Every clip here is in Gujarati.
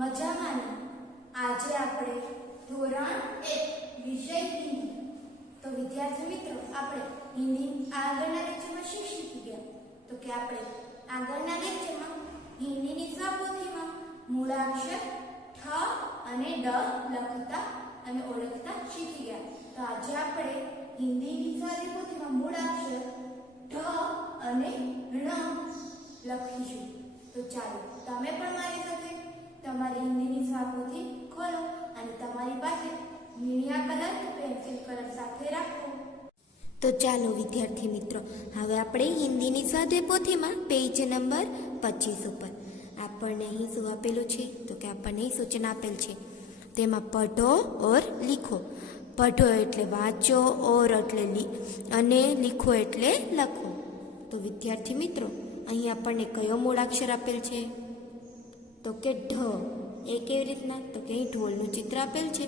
મજામાં ને? આજે આપણે ધોરણ 1 વિષય હિન્દી. તો વિદ્યાર્થી મિત્રો, આપણે હિન્દી આગળના લેક્ચરમાં શું શીખી ગયા? તો કે આપણે આગળના લેક્ચરમાં હિન્દીની સ્વપોથીમાં મૂળાક્ષર ઠ અને ડ લખતા અને ઓળખતા શીખી ગયા. તો આજે આપણે હિન્દીની સ્વપોથીમાં મૂળાક્ષર ઢ અને ણ લખીશું. તો ચાલો તમે પણ મારી સાથે તમારી હિન્દીની સ્વપોથી ખોલો અને તમારી પાસે મીડિયા કલર કે પેન્સિલ કલર સાથે રાખો. તો ચાલો વિદ્યાર્થી મિત્રો, હવે આપણે હિન્દીની સ્વપોથીમાં પેજ નંબર 25 ઉપર આપણને અહીં શું આપેલું છે? તો કે આપણને સૂચન આપેલ છે. તેમાં પઢો ઓર લીખો. પઢો એટલે વાંચો, ઓર એટલે અને લીખો એટલે લખો. તો વિદ્યાર્થી મિત્રો, અહીં આપણને કયો મૂળાક્ષર આપેલ છે? તો કે ઢ. એ કેવી રીતના? તો કે અહીં ઢોલનું ચિત્ર આપેલ છે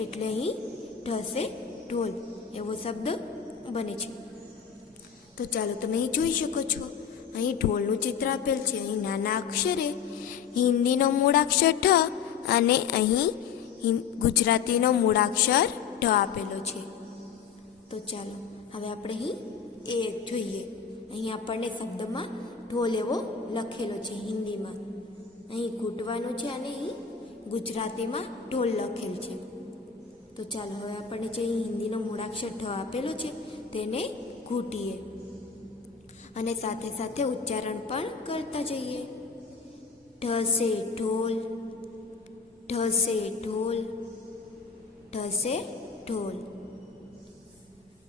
એટલે અહીં ઢ સે ઢોલ એવો શબ્દ બને છે. તો ચાલો તમે અહીં જોઈ શકો છો, અહીં ઢોલનું ચિત્ર આપેલ છે. અહીં નાના અક્ષરે હિન્દીનો મૂળાક્ષર ઠ અને અહીં ગુજરાતીનો મૂળાક્ષર ઢ આપેલો છે. તો ચાલો હવે આપણે અહીં એ જોઈએ. અહીં આપણને શબ્દમાં ઢોલ એવો લખેલો છે હિન્દીમાં. અહીં ઘૂંટવાનું છે અને અહીં ગુજરાતીમાં ઢોલ લખેલ છે. તો ચાલો હવે આપણને જે હિન્દીનો મૂળાક્ષર ઢ આપેલો છે તેને ઘૂંટીએ અને સાથે સાથે ઉચ્ચારણ પણ કરતા જઈએ. ઢ સે ઢોલ, ઢ સે ઢોલ, ઢ સે ઢોલ.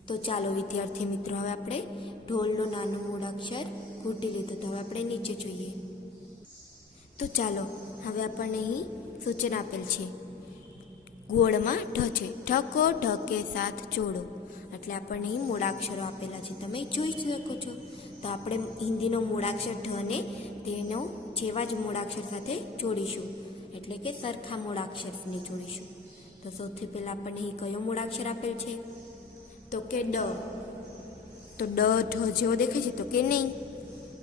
તો ચાલો વિદ્યાર્થી મિત્રો, હવે આપણે ઢોલનો નાનો મૂળાક્ષર ઘૂંટી લીધો. તો હવે આપણે નીચે જોઈએ. તો ચાલો હવે આપણને અહીં સૂચન આપેલ છે. ગોળમાં ઢ છે. ઢકો ઢકે સાથ જોડો. એટલે આપણને અહીં મૂળાક્ષરો આપેલા છે, તમે જોઈ શકો છો. તો આપણે હિન્દીનો મૂળાક્ષર ઢને તેનો જેવા જ મૂળાક્ષર સાથે જોડીશું, એટલે કે સરખા મૂળાક્ષરને જોડીશું. તો સૌથી પહેલાં આપણને અહીં કયો મૂળાક્ષર આપેલ છે? તો કે ડ. તો ઢ જેવો દેખાય છે? તો કે નહીં.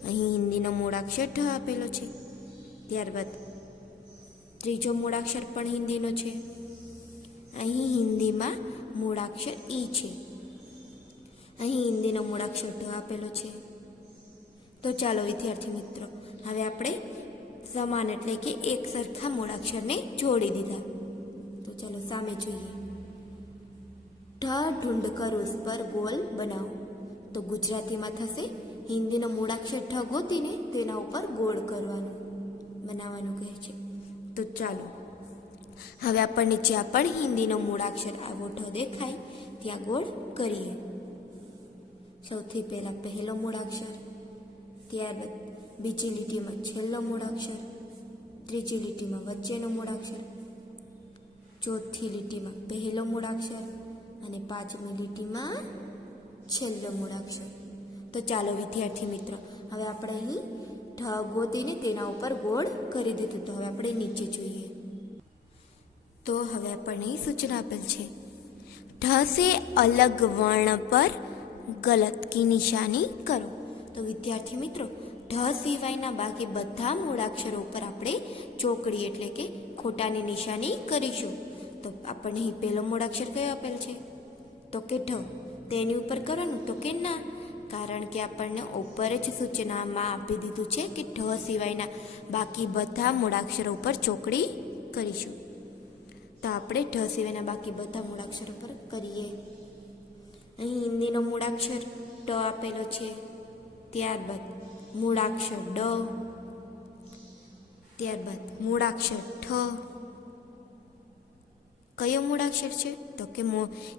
અહીં હિન્દીનો મૂળાક્ષર ઢ આપેલો છે. ત્યારબાદ ત્રીજો મૂળાક્ષર પણ હિન્દીનો છે. અહીં હિન્દીમાં મૂળાક્ષર ઈ છે. અહીં હિન્દીનો મૂળાક્ષર ઢ આપેલો છે. તો ચાલો વિદ્યાર્થી મિત્રો, હવે આપણે સમાન એટલે કે એક સરખા મૂળાક્ષરને જોડી દીધા. તો ચાલો સામે જોઈએ. ઢ ઢૂંઢ કર ઉસ પર ગોલ બનાવો. તો ગુજરાતીમાં થશે હિન્દીનો મૂળાક્ષર ઢ ગોતીને તેના ઉપર ગોળ કરવાનું બનાવવાનું કહે છે. તો ચાલો હવે આપણને જ્યાં પણ હિન્દીનો મૂળાક્ષર આવો ઢ દેખાય ત્યાં ગોળ કરીએ. સૌથી પહેલાં પહેલો મૂળાક્ષર, ત્યારબાદ બીજી લીટીમાં છેલ્લો મૂળાક્ષર, ત્રીજી લીટીમાં વચ્ચેનો મૂળાક્ષર, ચોથી લીટીમાં પહેલો મૂળાક્ષર અને પાંચમી લીટીમાં છેલ્લો મૂળાક્ષર. તો ચાલો વિદ્યાર્થી મિત્રો, હવે આપણે અહીં ઢ ગોતીને તેના ઉપર ગોળ કરી દીધું. તો હવે આપણે નીચે જોઈએ. તો હવે આપણને અહીં સૂચના આપેલ છે. ઢ સે અલગ વર્ણ પર ગલત કી નિશાની કરો. તો વિદ્યાર્થી મિત્રો, ઢ સિવાયના બાકી બધા મૂળાક્ષરો ઉપર આપણે ચોકડી એટલે કે ખોટાની નિશાની કરીશું. તો આપણને અહીં પહેલો મૂળાક્ષર કયો આપેલ છે? તો કે ઢ. તેની ઉપર કરવાનું? તો કે ના, કારણ કે આપણને ઉપર જ સૂચનામાં આપી દીધું છે કે ઢ સિવાયના બાકી બધા મૂળાક્ષરો ઉપર ચોકડી કરીશું. તો આપણે ઢ સિવાયના બાકી બધા મૂળાક્ષરો પર કરીએ. અહીં હિન્દીનો મૂળાક્ષર ટ આપેલો છે, ત્યારબાદ મૂળાક્ષર ડ, ત્યારબાદ મૂળાક્ષર ઠ. કયો મૂળાક્ષર છે? તો કે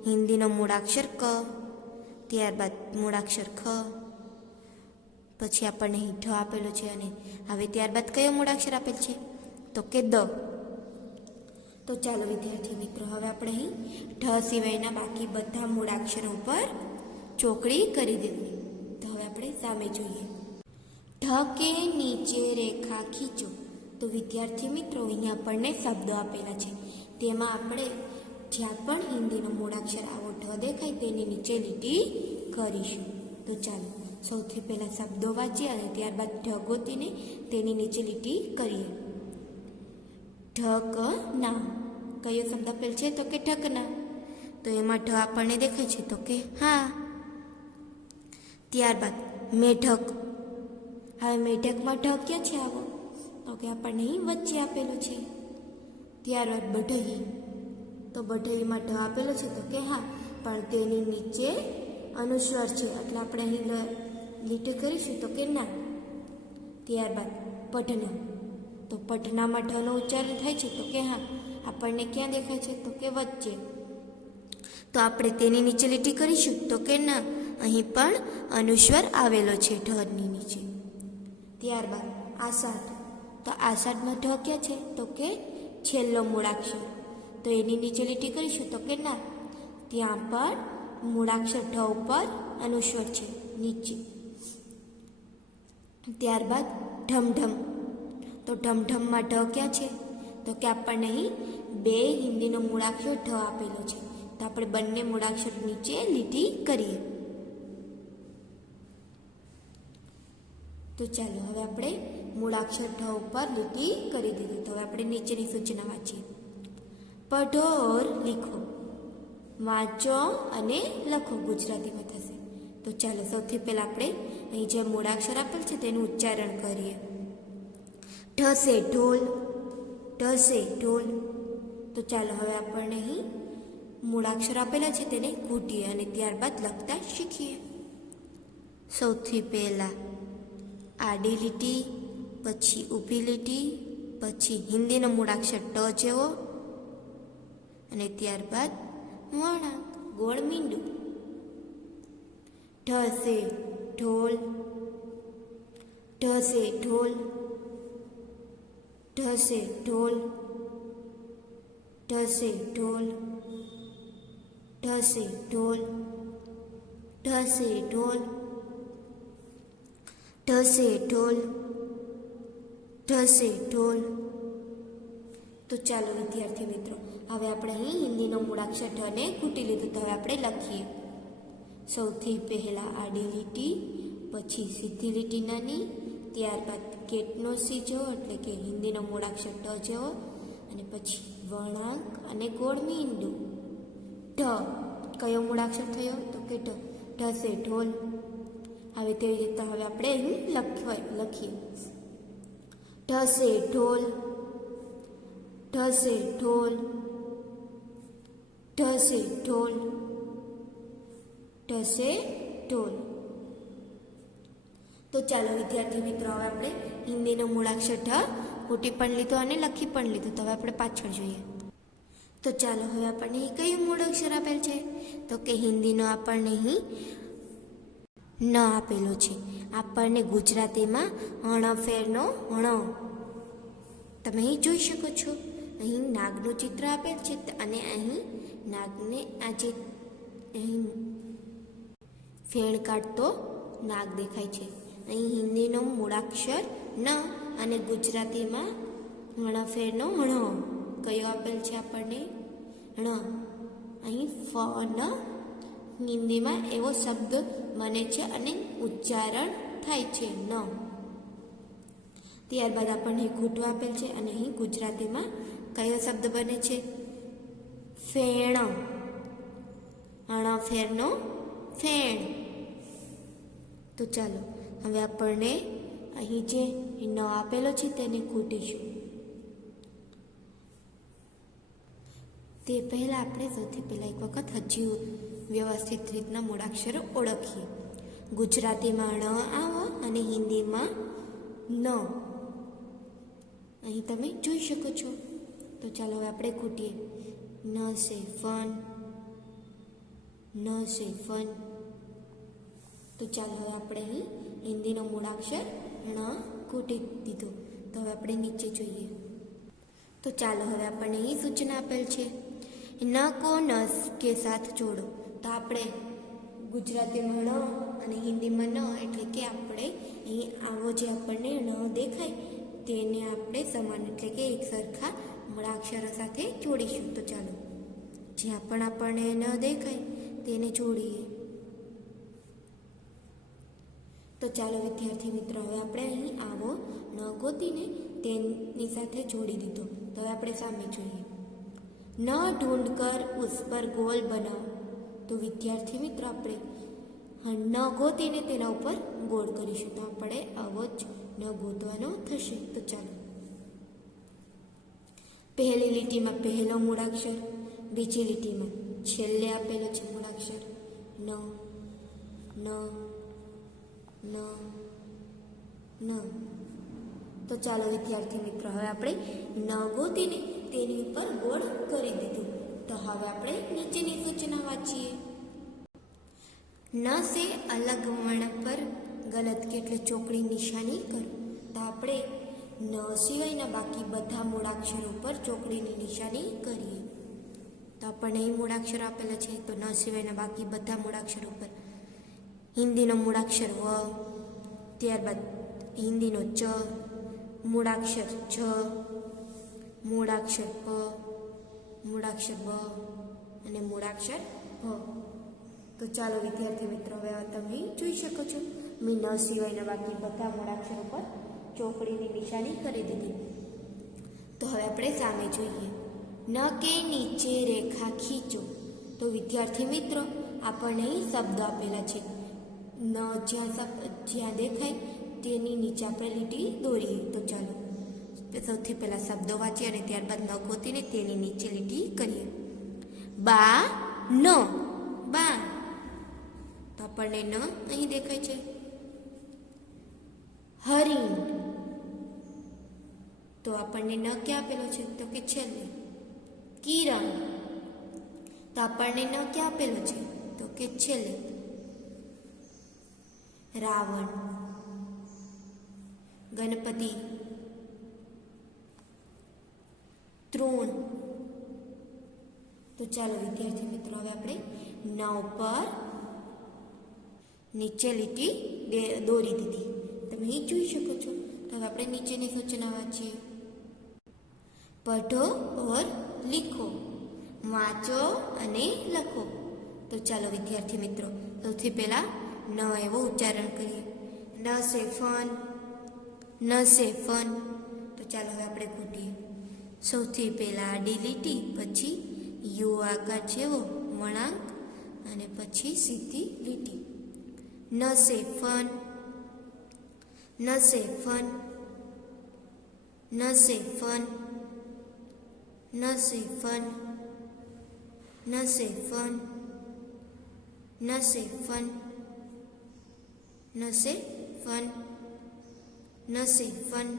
હિન્દીનો મૂળાક્ષર ક, ત્યારબાદ મૂળાક્ષર ખ, પછી આપણને અહીં ઢ આપેલો છે અને હવે ત્યારબાદ કયો મૂળાક્ષર આપેલ છે? તો કે દ. તો ચાલો વિદ્યાર્થી મિત્રો, હવે આપણે અહીં ઢ સિવાયના બાકી બધા મૂળાક્ષરો ઉપર ચોકડી કરી દીધી. તો હવે આપણે સામે જોઈએ. ઢ કે નીચે રેખા ખીંચો. તો વિદ્યાર્થી મિત્રો, અહીં આપણને શબ્દો આપેલા છે, તેમાં આપણે જ્યાં પણ હિન્દીનો મૂળાક્ષર આવો ઢ દેખાય તેની નીચે લીટી કરીશું. તો ચાલો સૌથી પહેલાં શબ્દો વાંચીએ અને ત્યારબાદ ઢ ગોતીને તેની નીચે લીટી કરીએ. ઢકના. કયો શબ્દ આપેલ છે? તો કે ઢકના. તો એમાં ઢ આપણને દેખાય છે, તો કે હા. ત્યારબાદ મેઢક. હવે મેઢકમાં ઢ ક્યાં છે આવો? તો કે આપણને અહીં વચ્ચે આપેલો છે. ત્યારબાદ બઢઈ. તો બઢઈમાં ઢ આપેલો છે, તો કે હા, પણ તેની નીચે અનુસ્વાર છે એટલે આપણે અહીં લીટી કરીશું, તો કે ના. ત્યારબાદ પઢના. તો પઢનામાં ઢનો ઉચ્ચારણ થાય છે, તો કે હા, આપણને ક્યાં દેખાય છે? તો કે વચ્ચે. તો આપણે તેની નીચે લીટી કરીશું, તો કે ના, અહીં પણ અનુસ્વાર આવેલો છે ઢની નીચે. ત્યારબાદ આષાઢ. તો આષાઢમાં ઢ ક્યાં છે? તો કે છેલ્લો મૂળાક્ષર. તો એની નીચે લીટી કરીશું, તો કે ના, ત્યાં પણ મૂળાક્ષર ઢ ઉપર અનુસ્વાર છે નીચે. ત્યારબાદ ઢમઢમ. તો ઢમઢમમાં ઢ ક્યાં છે? તો કે આપણને અહીં બે હિન્દીનો મૂળાક્ષર ઢ આપેલો છે, તો આપણે બંને મૂળાક્ષર નીચે લીટી કરીએ. તો ચાલો હવે આપણે મૂળાક્ષર ઢ ઉપર લીટી કરી દીધી. તો હવે આપણે નીચેની સૂચના વાંચીએ. પઢોર લીખો. વાંચો અને લખો ગુજરાતીમાં થશે. તો ચાલો સૌથી પહેલાં આપણે અહીં જે મૂળાક્ષર આપેલ છે તેનું ઉચ્ચારણ કરીએ. ઢ સે ઢોલ. ઢ સે ઢોલ. તો ચાલો હવે આપણને અહીં મૂળાક્ષર આપેલા છે તેને ઘૂંટીએ અને ત્યારબાદ લખતા શીખીએ. સૌથી પહેલાં આડી લીટી, પછી ઊભી લીટી, પછી હિન્દીનો મૂળાક્ષર ટ જેવો અને ત્યારબાદ વળાંક ગોળ મીંડું. ઢ સે ઢોલ. ઢ સે ઢોલ. ઢ સે ઢોલ. ઢ સે ઢોલ. ઢ સે ઢોલ. ઢ સે ઢોલ. ઢ સે ઢોલ. ઢ સે ઢોલ. તો ચાલો વિદ્યાર્થી મિત્રો, હવે આપણે અહીં હિન્દીનો મૂળાક્ષર ઢને ઘૂંટી લીધું. તો હવે આપણે લખીએ. સૌથી પહેલાં આડી લીટી, પછી સીધી લીટી નાની, ત્યારબાદ કેટનો સી જેવો એટલે કે હિન્દીનો મૂળાક્ષર ટ જેવો, અને પછી વળાંક અને ગોળ મીંડું. ઢ કયો મૂળાક્ષર થયો? તો કે ઢ. ઢ સે ઢોલ. હવે તેવી રીતે હવે આપણે અહીં લખીએ. ઢ સે ઢોલ. ઢ સે ઢોલ. ઢ સે ઢોલ. ઢ સે ઢોલ. તો ચાલો વિદ્યાર્થી મિત્રો, હવે આપણે હિન્દીનો મૂળાક્ષર ઢ ઘૂંટી પણ લીધો અને લખી પણ લીધું. તો હવે આપણે પાછળ જોઈએ. તો ચાલો હવે આપણને કયું મૂળાક્ષર આપેલ છે? તો કે હિન્દીનો આપણને અહીં ન આપેલો છે. આપણને ગુજરાતીમાં હણફેરનો હણ. તમે અહીં જોઈ શકો છો, અહીં નાગનું ચિત્ર આપેલ છે અને અહીં નાગને આજે અહીં ફેણ કાઢતો નાગ દેખાય છે. અહીં હિન્દીનો મૂળાક્ષર ન અને ગુજરાતીમાં હણફેરનો હણ કયો આપેલ છે આપણને? ણ. અહીં ફ ન હિન્દીમાં એવો શબ્દ બને છે અને ઉચ્ચારણ થાય છે ન. ત્યારબાદ આપણને ઘૂંટો આપેલ છે અને અહીં ગુજરાતીમાં કયો શબ્દ બને છે? ફેણ. હણફેરનો ફેણ. તો ચાલો હવે આપણને અહીં જે ન આપેલો છે તેને ઘૂંટીશું. તે પહેલાં આપણે સૌથી પહેલાં એક વખત હજી વ્યવસ્થિત રીતના મૂળાક્ષરો ઓળખીએ. ગુજરાતીમાં ણ આવો અને હિન્દીમાં ન. અહીં તમે જોઈ શકો છો. તો ચાલો હવે આપણે ઘૂંટીએ. ન સે ફન. ન સે ફન. તો ચાલો હવે આપણે અહીં હિન્દીનો મૂળાક્ષર ણ ઘૂંટી દીધો. તો હવે આપણે નીચે જોઈએ. તો ચાલો હવે આપણને અહીં સૂચના આપેલ છે, ન કો ન કે સાથ જોડો. તો આપણે ગુજરાતીમાં ણ અને હિન્દીમાં ન એટલે કે આપણે અહીં આવો જે આપણને ન દેખાય તેને આપણે સમાન એટલે કે એક સરખા મૂળાક્ષરો સાથે જોડીશું. તો ચાલો જ્યાં પણ આપણને ન દેખાય તેને જોડીએ. તો ચાલો વિદ્યાર્થી મિત્રો, હવે આપણે અહીં આવો ન ગોતીને તેની સાથે જોડી દીધો. તો હવે આપણે સામે જોઈએ. ન ઢૂંઢ કર ઉસ પર ગોલ બનાવ. તો વિદ્યાર્થી મિત્રો, આપણે ન ગોતીને તેના ઉપર ગોળ કરીશું. તો આપણે આવો જ ન ગોતવાનો થશે. તો ચાલો, પહેલી લીટીમાં પહેલો મૂળાક્ષર, બીજી લીટીમાં છેલ્લે આપેલો છે મૂળાક્ષર ન. ન ન ન. તો ચાલો વિદ્યાર્થી મિત્રો, હવે આપણે ન ગોતીને તેની ઉપર ગોળ કરી દીધું. તો હવે આપણે નીચેની સૂચના વાંચીએ. ન સે અલગ વર્ણ પર ગલત કે એટલે ચોકડી નિશાની કરો. તો આપણે ન સિવાયના બાકી બધા મૂળાક્ષરો પર ચોકડીની નિશાની કરીએ. તો આપણને એ મૂળાક્ષર આપેલા છે. તો ન સિવાયના બાકી બધા મૂળાક્ષરો પર હિન્દીનો મૂળાક્ષર વ, ત્યારબાદ હિન્દીનો ચ, મૂળાક્ષર છ, મૂળાક્ષર પ, મૂળાક્ષર બ અને મૂળાક્ષર ભ. તો ચાલો વિદ્યાર્થી મિત્રો, હવે તમે જોઈ શકો છો મેં ન સિવાયના બાકી બધા મૂળાક્ષરો પર ચોકડીની નિશાની કરી દીધી. તો હવે આપણે સામે જોઈએ. ન કે નીચે રેખા ખીંચો. તો વિદ્યાર્થી મિત્રો, આપણને અહીં શબ્દ આપેલા છે. ન જ્યાં દેખાય તેની નીચે આપણે લીટી દોરીએ. તો ચાલો સૌથી પહેલા શબ્દો વાંચીએ અને ત્યારબાદ ન ગોતીને તેની નીચે લીટી કરીએ. બા ન, બા. તો આપણને ન અહીં દેખાય છે. હરિણ. તો આપણને ન ક્યાં આપેલો છે? તો કે છેલ્લે. કિરણ. તો આપણને ન ક્યાં આપેલો છે? તો કે છેલ્લે. રાવણ. ગણપતિ. તૃણ. તો ચાલો વિદ્યાર્થી મિત્રો, હવે આપણે ન ઉપર નીચે લીટી દોરી દીધી. તમે અહીં જોઈ શકો છો. તો હવે આપણે નીચેની સૂચના વાંચીએ. પઢો ઓર લીખો. વાંચો અને લખો. તો ચાલો વિદ્યાર્થી મિત્રો, સૌથી પહેલા ન એવો ઉચ્ચારણ કરીએ. ન સે ફન, ન સે ફન. તો ચાલો હવે આપણે ઘૂંટીએ. સૌથી પહેલા આડી લીટી, પછી યુ આકાર જેવો વળાંક અને પછી સીધી લીટી. ન સે ફન, ન સે ફન, ન સે ફન, ન સે ફન, ન સે ફન, ન સે ફન, ન સે ફન, ન સે ફન.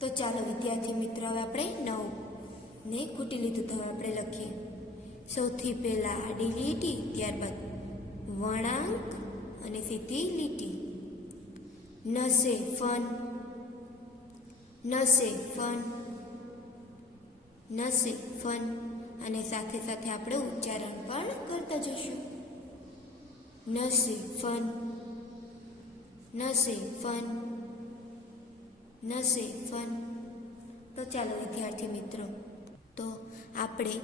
તો ચાલો વિદ્યાર્થી મિત્રો, હવે આપણે નવને ઘૂંટી લીધું. તો હવે આપણે લખીએ. સૌથી પહેલા આડી લીટી, ત્યારબાદ વળાંક અને સીધી લીટી. ન સે ફન, ન સે ફન, ન સે ફન. અને સાથે સાથે આપણે ઉચ્ચારણ પણ કરતા જઈશું. ન સે ફન, ન સે ફન, ન સે ફન. તો ચાલો વિદ્યાર્થી મિત્રો, તો આપણે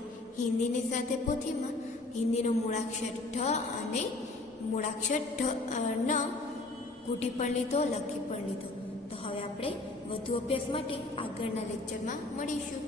હિન્દીની સાથે પોથીમાં હિન્દીનો મૂળાક્ષર ઢ અને મૂળાક્ષર ન ઘૂંટી પણ લીધો, લખી પણ લીધો. તો હવે આપણે વધુ અભ્યાસ માટે આગળના લેક્ચરમાં મળીશું.